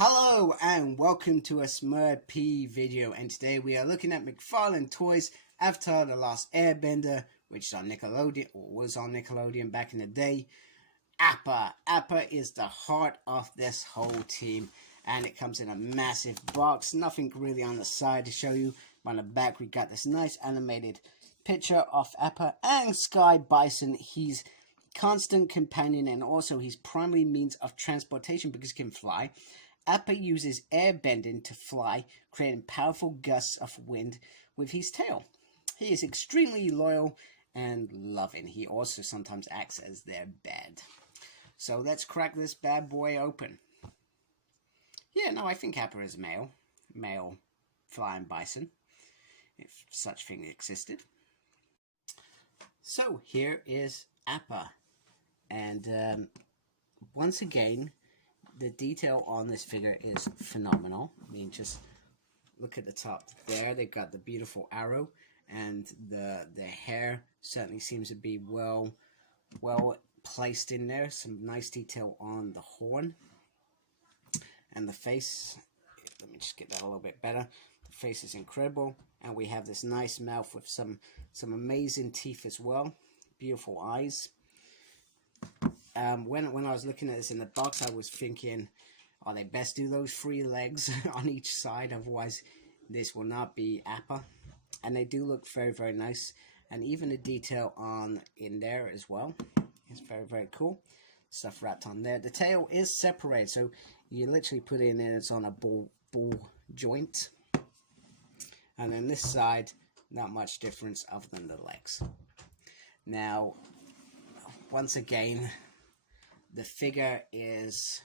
Hello and welcome to a Smurp video, and today we are looking at McFarlane Toys Avatar The Last Airbender, which is on Nickelodeon, or was on Nickelodeon back in the day. Appa. Appa is the heart of this whole team, and it comes in a massive box. Nothing really on the side to show you. On the back we got this nice animated picture of Appa and Sky Bison. He's constant companion and also his primary means of transportation because he can fly. Appa uses airbending to fly, creating powerful gusts of wind with his tail. He is extremely loyal and loving. He also sometimes acts as their bed. So let's crack this bad boy open. Yeah, no, I think Appa is male. Male flying bison, if such thing existed. So here is Appa. And once again, the detail on this figure is phenomenal. I mean, just look at the top there. They've got the beautiful arrow, and the hair certainly seems to be well placed in there. Some nice detail on the horn and the face. Let me just get that a little bit better. The face is incredible, and we have this nice mouth with some amazing teeth as well. Beautiful eyes. When I was looking at this in the box, I was thinking, oh, they best do those 3 legs on each side, otherwise this will not be Appa. And they do look very nice, and even the detail on in there as well is very cool. Stuff wrapped on there. The tail is separated, so you literally put it in and it's on a ball joint. And then this side, not much difference other than the legs. Now, once again, the figure is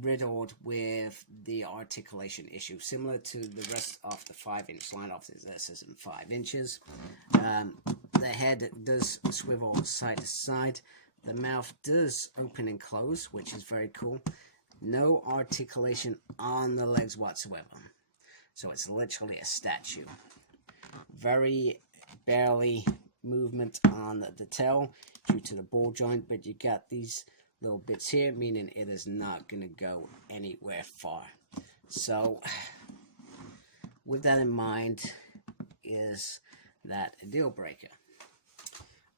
riddled with the articulation issue, similar to the rest of the 5-inch line. Obviously, this isn't 5 inches. The head does swivel side to side. The mouth does open and close, which is very cool. No articulation on the legs whatsoever. So it's literally a statue. Very barely movement on the tail due to the ball joint, but you got these little bits here, meaning it is not going to go anywhere far. So with that in mind, is that a deal breaker?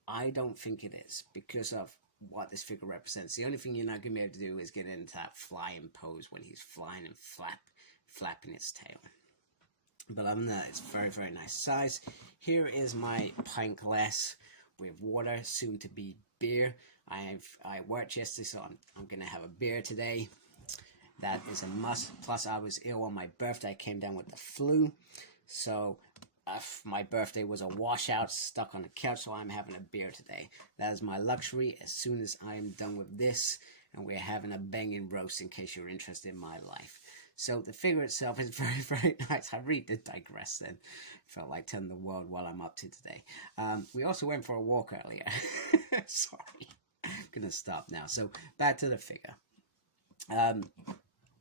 I don't think it is, because of what this figure represents. The only thing you're not going to be able to do is get into that flying pose when he's flying and flapping his tail. But other than that, it's very nice size. Here is my pint glass with water, soon to be beer. I worked yesterday, so I'm gonna have a beer today. That is a must. Plus, I was ill on my birthday. I came down with the flu, so my birthday was a washout, stuck on the couch. So I'm having a beer today. That is my luxury. As soon as I am done with this, and we're having a banging roast, in case you're interested in my life. So the figure itself is very nice. I really did digress then. Felt like telling the world what I'm up to today. We also went for a walk earlier. Sorry. Gonna stop now. So back to the figure.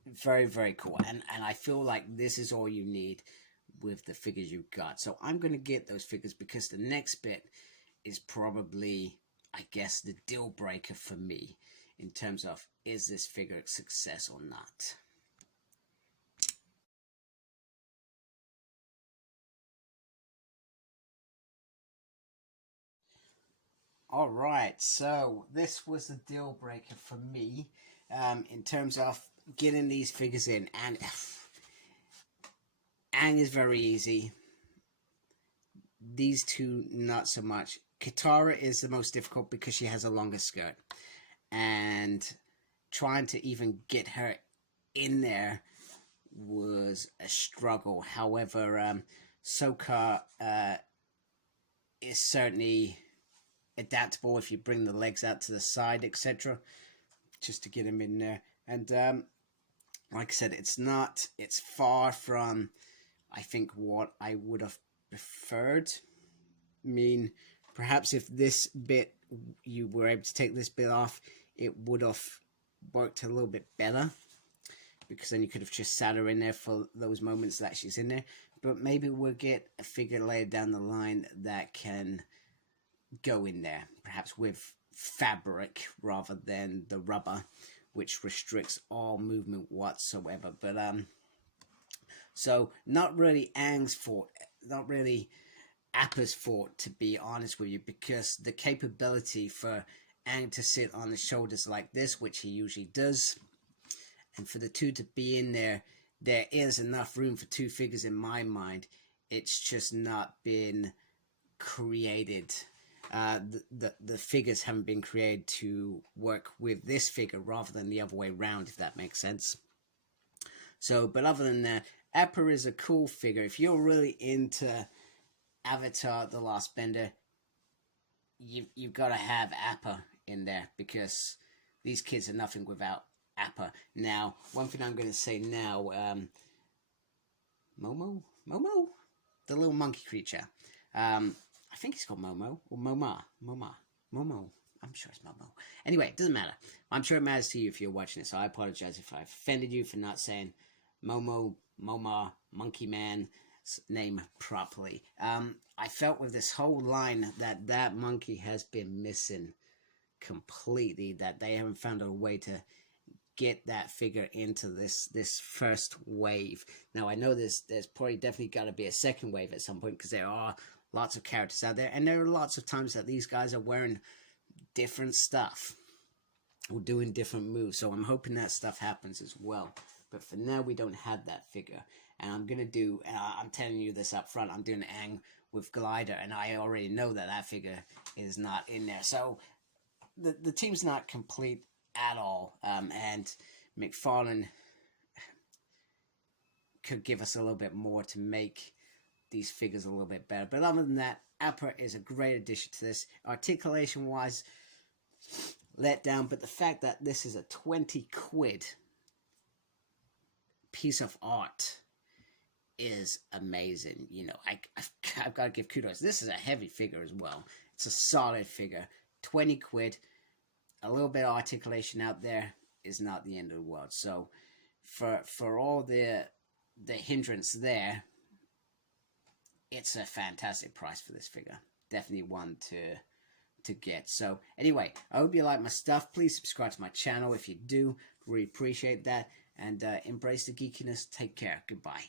Very cool. And I feel like this is all you need with the figures you've got. So I'm gonna get those figures, because the next bit is probably, I guess, the deal breaker for me in terms of, is this figure a success or not? Alright, so this was the deal breaker for me in terms of getting these figures in. And Aang is very easy. These two, not so much. Katara is the most difficult because she has a longer skirt. And trying to even get her in there was a struggle. However, Sokka is certainly adaptable if you bring the legs out to the side, etc., just to get him in there. And like I said, it's far from, I think, what I would have preferred. I mean, perhaps if this bit, you were able to take this bit off, it would have worked a little bit better, because then you could have just sat her in there for those moments that she's in there. But maybe we'll get a figure later down the line that can go in there, perhaps with fabric rather than the rubber, which restricts all movement whatsoever. But so not really Aang's fault, not really Appa's fault, to be honest with you, because the capability for Aang to sit on the shoulders like this, which he usually does, and for the two to be in there, there is enough room for two figures in my mind. It's just not been created. The figures haven't been created to work with this figure rather than the other way around, if that makes sense. So, but other than that, Appa is a cool figure. If you're really into Avatar The Last Bender, you've got to have Appa in there, because these kids are nothing without Appa. Now, one thing I'm going to say now, Momo, the little monkey creature. I think he's called Momo or Momo. I'm sure it's Momo. Anyway, it doesn't matter. I'm sure it matters to you if you're watching it. So I apologize if I've offended you for not saying Moma, Monkey Man name properly. I felt with this whole line that monkey has been missing completely, that they haven't found a way to get that figure into this first wave. Now I know there's probably definitely got to be a second wave at some point, because there are lots of characters out there, and there are lots of times that these guys are wearing different stuff or doing different moves, so I'm hoping that stuff happens as well. But for now, we don't have that figure, and I'm gonna do, I'm telling you this up front, I'm doing Aang with Glider, and I already know that figure is not in there, so the team's not complete at all. And McFarlane could give us a little bit more to make these figures a little bit better. But other than that, Appa is a great addition to this. Articulation wise, let down, but the fact that this is a 20 quid piece of art is amazing. You know, I've got to give kudos. This is a heavy figure as well. It's a solid figure. 20 quid. A little bit of articulation out there is not the end of the world. So for all the hindrance there, it's a fantastic price for this figure. Definitely one to get. So anyway, I hope you like my stuff. Please subscribe to my channel if you do. Really appreciate that. And embrace the geekiness. Take care. Goodbye.